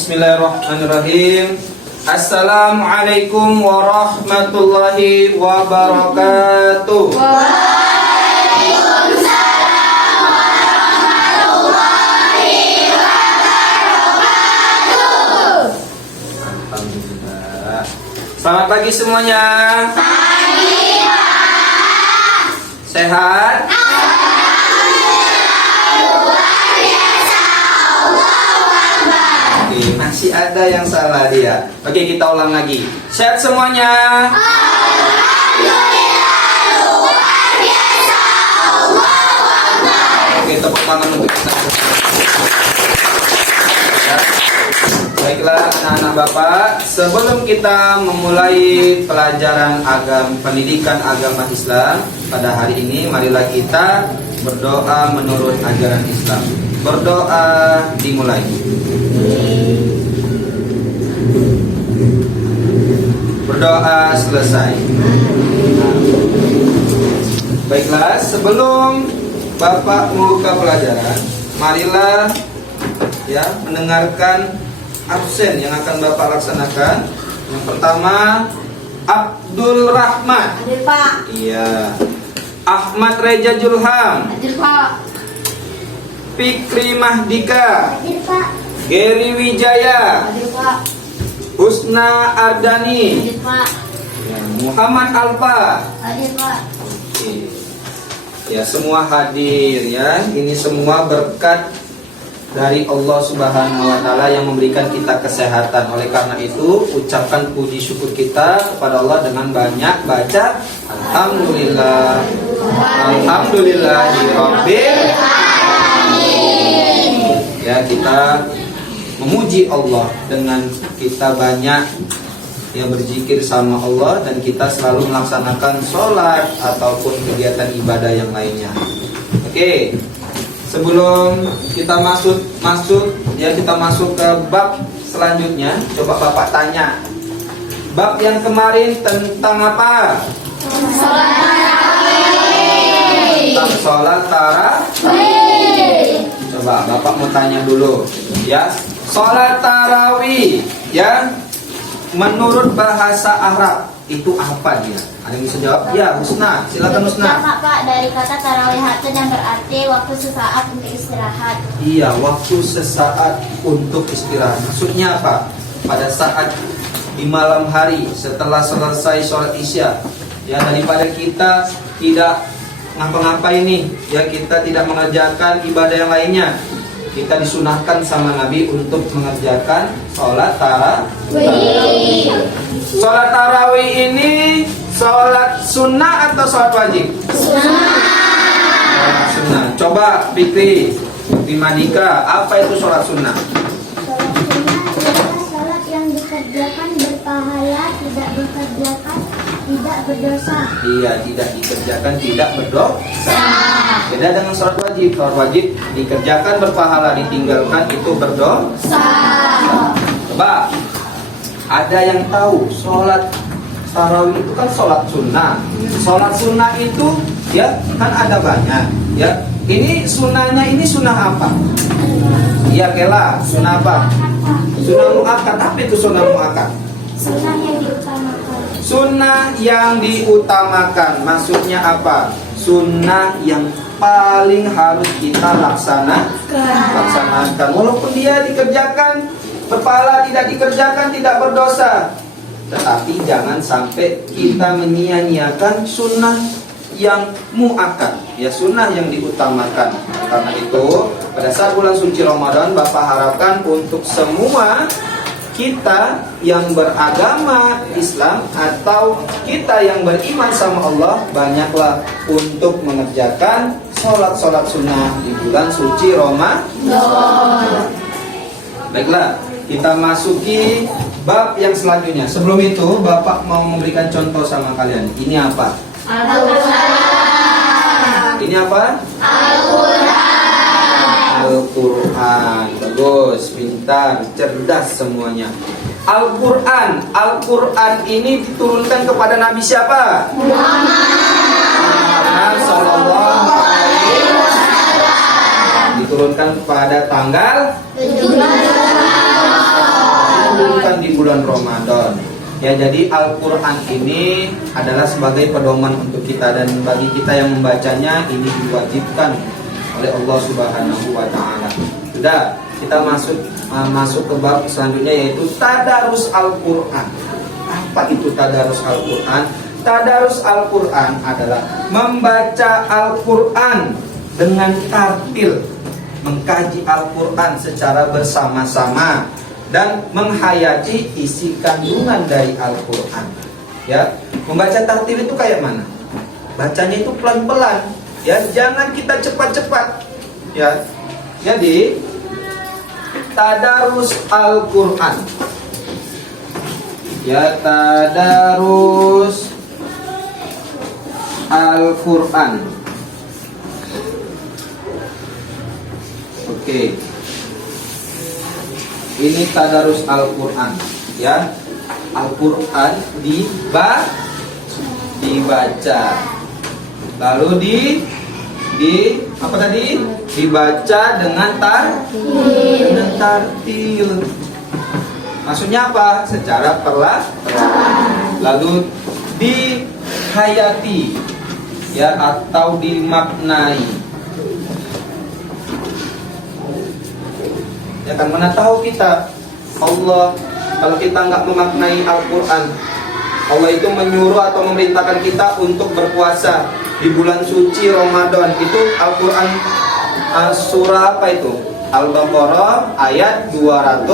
Bismillahirrahmanirrahim. Assalamualaikum warahmatullahi wabarakatuh. Waalaikumsalam warahmatullahi wabarakatuh. Alhamdulillah. Selamat pagi semuanya. Pagi, Pak. Sehat? Oke, masih ada yang salah dia. Oke, kita ulang lagi. Sehat semuanya? Alhamdulillah, luar biasa. Allahu Akbar. Oke, tepuk tangan untuk kita. Ya. Baiklah anak-anak Bapak, sebelum kita memulai pelajaran pendidikan agama Islam pada hari ini, marilah kita berdoa menurut ajaran Islam. Berdoa dimulai. Berdoa selesai. Baiklah, sebelum Bapak membuka pelajaran, marilah ya mendengarkan absen yang akan Bapak laksanakan. Yang pertama, Abdul Rahman. Hadir, Pak. Iya. Ahmad Reja Julham. Hadir, Pak. Fikri Mahdika. Hadir, Pak. Geri Wijaya. Hadir, Pak. Husna Ardani. Hadir, Pak. Ya, Muhammad Alfa. Hadir, Pak. Oke. Ya, semua hadir ya. Ini semua berkat dari Allah Subhanahu wa taala yang memberikan kita kesehatan. Oleh karena itu, ucapkan puji syukur kita kepada Allah dengan banyak baca alhamdulillah. Alhamdulillahirabbil alamin. Ya, kita memuji Allah dengan kita banyak yang berzikir sama Allah dan kita selalu melaksanakan sholat ataupun kegiatan ibadah yang lainnya. Oke. Sebelum kita masuk kita masuk ke bab selanjutnya. Coba Bapak tanya. Bab yang kemarin tentang apa? Tentang sholat tarawih. Coba Bapak mau tanya dulu, ya. Sholat tarawih, ya. Menurut bahasa Arab itu apa dia? Ada yang bisa jawab? Ya, Husna. Silakan Husna. Pak, dari kata tarawih yang berarti waktu sesaat untuk istirahat. Iya, waktu sesaat untuk istirahat. Maksudnya apa? Pada saat di malam hari setelah selesai sholat isya, ya, daripada kita tidak ngapa-ngapain nih, ya, kita tidak mengerjakan ibadah yang lainnya, kita disunahkan sama Nabi untuk mengerjakan sholat tarawih. Sholat tarawih ini sholat sunnah atau sholat wajib? Sunnah. Coba Fikri Madika, apa itu sholat sunnah? Sholat sunnah adalah sholat yang dikerjakan berpahala, tidak dikerjakan tidak berdosa. Iya, tidak dikerjakan tidak berdosa. Beda dengan sholat wajib. Sholat wajib dikerjakan berpahala, ditinggalkan itu berdosa. Coba, ada yang tahu sholat tarawih itu kan sholat sunnah. Sholat sunnah itu ya kan ada banyak. Ya, ini sunnahnya ini sunnah apa? Iya, Kela, sunnah apa? Sunnah muakkad. Apa itu sunnah muakkad? Sunnah yang diutamakan. Sunnah yang diutamakan. Maksudnya apa? Sunnah yang paling harus kita laksanakan. Walaupun dia dikerjakan berpahala, tidak dikerjakan tidak berdosa. Tetapi jangan sampai kita menyia-nyiakan sunnah yang muakkad, ya, sunnah yang diutamakan. Karena itu pada saat bulan suci Ramadan, Bapak harapkan untuk semua kita yang beragama Islam atau kita yang beriman sama Allah, banyaklah untuk mengerjakan sholat sunnah di bulan suci Ramadan. Baiklah, kita masuki bab yang selanjutnya. Sebelum itu, Bapak mau memberikan contoh sama kalian. Ini apa? Al-Quran. Ini apa? Al-Quran. Bagus, pintar, cerdas semuanya. Al-Quran ini diturunkan kepada Nabi siapa? Muhammad sallallahu alaihi wasallam. Diturunkan pada tanggal 17 bulan Ramadan. Ya, jadi Al-Quran ini adalah sebagai pedoman untuk kita, dan bagi kita yang membacanya ini diwajibkan oleh Allah Subhanahu wa Ta'ala. Sudah, kita masuk ke bab selanjutnya, yaitu tadarus Al-Quran. Apa itu tadarus Al-Quran? Tadarus Al-Quran adalah membaca Al-Quran dengan tartil, mengkaji Al-Quran secara bersama-sama, dan menghayati isi kandungan dari Al-Quran. Ya, membaca tartil itu kayak mana? Bacanya itu pelan-pelan, ya, jangan kita cepat-cepat. Ya, jadi tadarus Al-Quran. Ya, tadarus Al-Quran. Oke. Ini tadarus Al-Quran, ya. Al-Quran dibaca. Lalu apa tadi? Dibaca dengan tartil. Maksudnya apa? Secara perlahan. Lalu dihayati, ya, atau dimaknai. Ya kan, mana tahu kita Allah, kalau kita nggak memaknai Al-Quran, Allah itu menyuruh atau memerintahkan kita untuk berpuasa di bulan suci Ramadan. Itu Al-Quran surah apa itu? Al-Baqarah ayat 200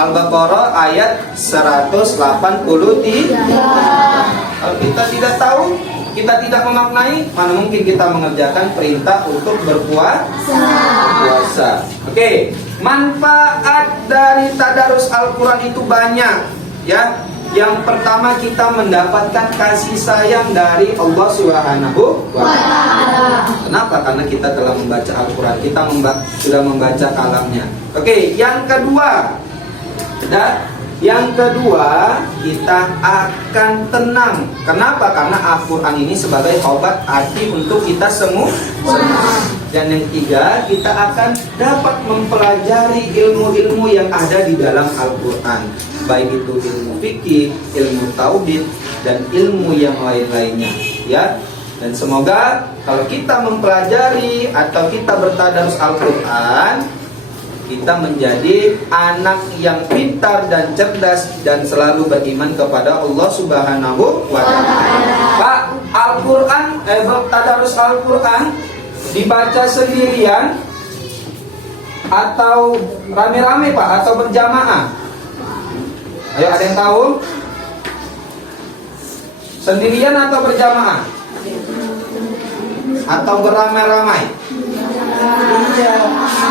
Al-Baqarah ayat 183. Kalau kita tidak tahu, kita tidak memaknai, mana mungkin kita mengerjakan perintah untuk berpuasa. Oke, manfaat dari tadarus Al-Quran itu banyak, ya. Yang pertama, kita mendapatkan kasih sayang dari Allah Subhanahu wa Ta'ala. Kenapa? Karena kita telah membaca Al-Quran, kita sudah membaca kalamnya. Oke, yang kedua, kita akan tenang. Kenapa? Karena Al-Quran ini sebagai obat hati untuk kita semua. Dan yang ketiga, kita akan dapat mempelajari ilmu-ilmu yang ada di dalam Al-Quran, baik itu ilmu fikih, ilmu tauhid, dan ilmu yang lain-lainnya, ya. Dan semoga kalau kita mempelajari atau kita bertadarus Al-Quran, kita menjadi anak yang pintar dan cerdas dan selalu beriman kepada Allah Subhanahu wa Ta'ala. Pak, Al-Quran, tadarus Al-Quran dibaca sendirian atau rame-rame, Pak, atau berjamaah? Ayo, ada yang tahu? Sendirian atau berjamaah? Atau beramai-ramai? Iya,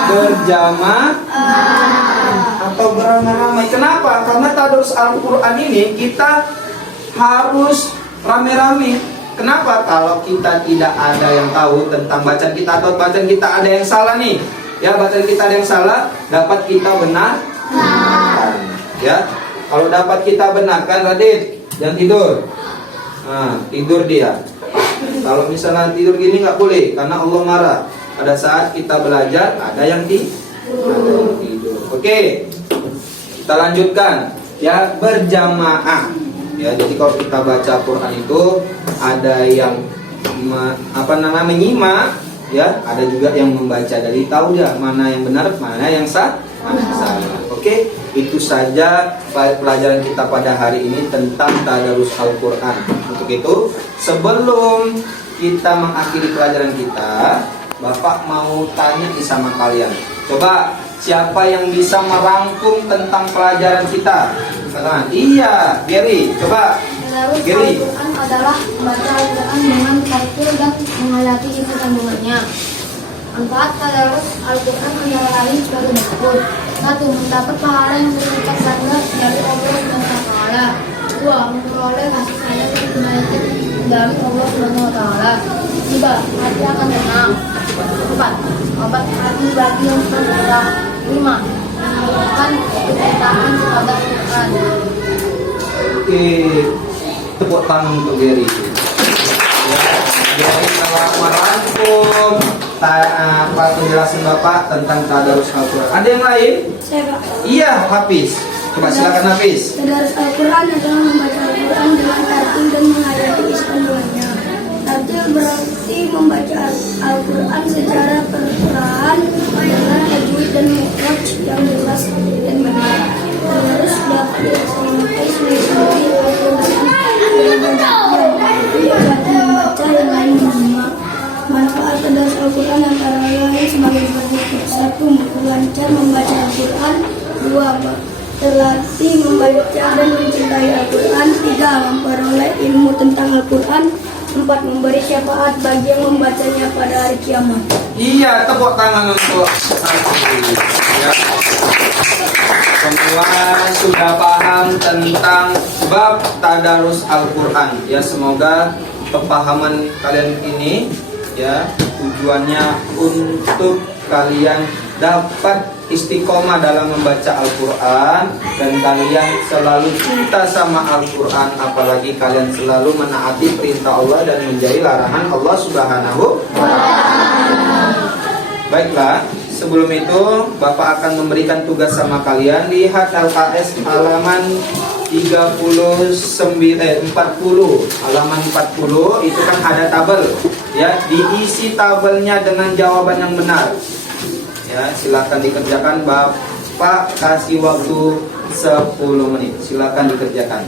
berjamaah atau beramai-ramai. Kenapa? Karena tadarus Al-Quran ini kita harus rame-rame. Kenapa? Kalau kita tidak ada yang tahu tentang bacaan kita, atau bacaan kita ada yang salah nih, ya, bacaan kita ada yang salah, dapat kita benarkan, ya. Kalau dapat kita benarkan, Radit, jangan tidur. Nah, tidur dia. Kalau misalnya tidur gini nggak boleh, karena Allah marah. Pada saat kita belajar ada yang tidur. Oke, kita lanjutkan, ya, berjamaah. Ya, jadi kalau kita baca Quran itu ada yang menyimak, ya, ada juga yang membaca. Dari tahu dia mana yang benar, mana yang salah. Oke, itu saja pelajaran kita pada hari ini tentang tadarus Al-Quran. Untuk itu, sebelum kita mengakhiri pelajaran kita, Bapak mau tanya nih sama kalian. Coba, siapa yang bisa merangkum tentang pelajaran kita? Katakan, iya, Gary. Coba, Tadarus Gary. Al-Quran adalah membaca Al-Quran dengan tartil dan menghayati isi kandungannya. Manfaat tadarus Al-Quran antara lain sebagai berikut. 1. Mendapat pahala yang berlipat ganda dari Allah Subhanahu wa Ta'ala. 2. Memperoleh kasih sayang dan hidayah dari Allah Subhanahu wa Ta'ala. 3. Hati akan tenang. 4. Obat hati bagi yang berdosa. 5. Menunjukkan kecintaan kepada Tuhan. Oke, tepuk tangan untuk Gary. Ya, Gary telah merangkum penjelasan Bapak tentang tadarus Al-Quran. Ada yang lain? Saya Pak. Iya, Hafiz. Coba silakan Hafiz. Tadarus Al-Quran adalah membaca Al-Quran dengan tartil dan menghayati isi kandungannya. Tartil berarti membaca Al-Quran secara perlahan dengan tajwid dan makhraj yang jelas dan benar. Tadarus dapat dilaksanakan sendiri atau dengan membaca yang lain menyimak. Manfaat tadarus Al-Quran antara lain sebagai berikut: 1. Memperlancar membaca Al-Quran. 2. Terlatih membaca dan mencintai Al-Quran. 3. Memperoleh ilmu tentang Al-Quran. 4. Memberi syafaat bagi yang membacanya pada hari kiamat. Iya, tepuk tangan untuk Hafiz. Ya. Semua sudah paham tentang bab tadarus Al-Quran. Ya, semoga pemahaman kalian ini ya tujuannya untuk kalian dapat istiqomah dalam membaca Al-Quran dan kalian selalu cinta sama Al-Quran, apalagi kalian selalu menaati perintah Allah dan menjauhi larangan Allah Subhanahu wa Ta'ala. Baiklah, sebelum itu Bapak akan memberikan tugas sama kalian. Lihat LKS halaman 40 halaman 40 itu kan ada tabel ya, diisi tabelnya dengan jawaban yang benar ya. Silakan dikerjakan, Bapak kasih waktu 10 menit, silakan dikerjakan.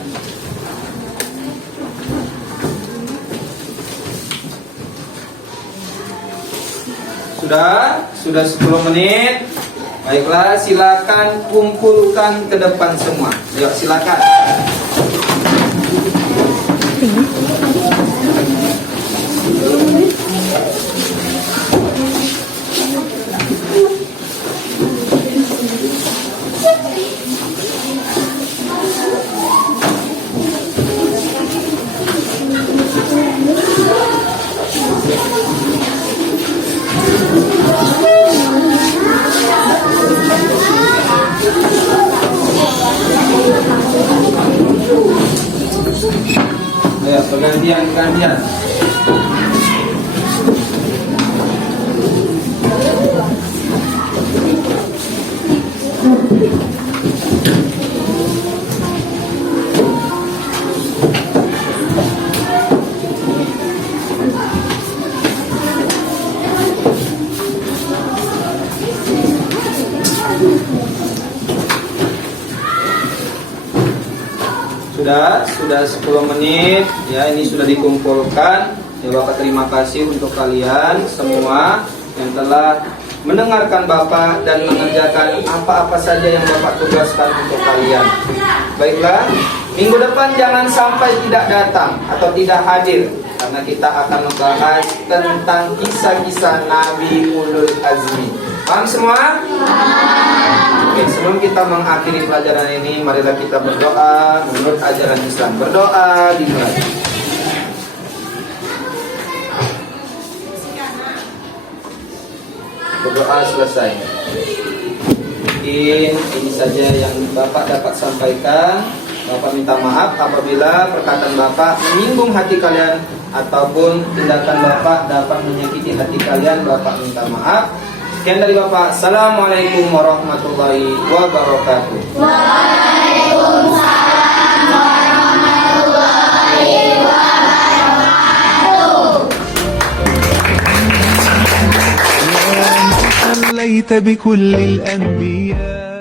Sudah 10 menit. Baiklah, silakan kumpulkan ke depan semua. Yuk, silakan. Ayo, gantian. Sudah 10 menit ya, ini sudah dikumpulkan ya. Bapak terima kasih untuk kalian semua yang telah mendengarkan Bapak dan mengerjakan apa-apa saja yang Bapak tugaskan untuk kalian. Baiklah, minggu depan jangan sampai tidak datang atau tidak hadir, karena kita akan membahas tentang kisah-kisah Nabi Ulul Azmi. Paham semua? Oke, sebelum kita mengakhiri pelajaran ini, marilah kita berdoa menurut ajaran Islam. Berdoa dimulai. Berdoa selesai. Mungkin ini saja yang Bapak dapat sampaikan. Bapak minta maaf apabila perkataan Bapak menyinggung hati kalian ataupun tindakan Bapak dapat menyakiti hati kalian. Bapak minta maaf. Sekian dari Bapak. Assalamualaikum warahmatullahi wabarakatuh. Waalaikumsalam warahmatullahi wabarakatuh. عليت بكل الأنبياء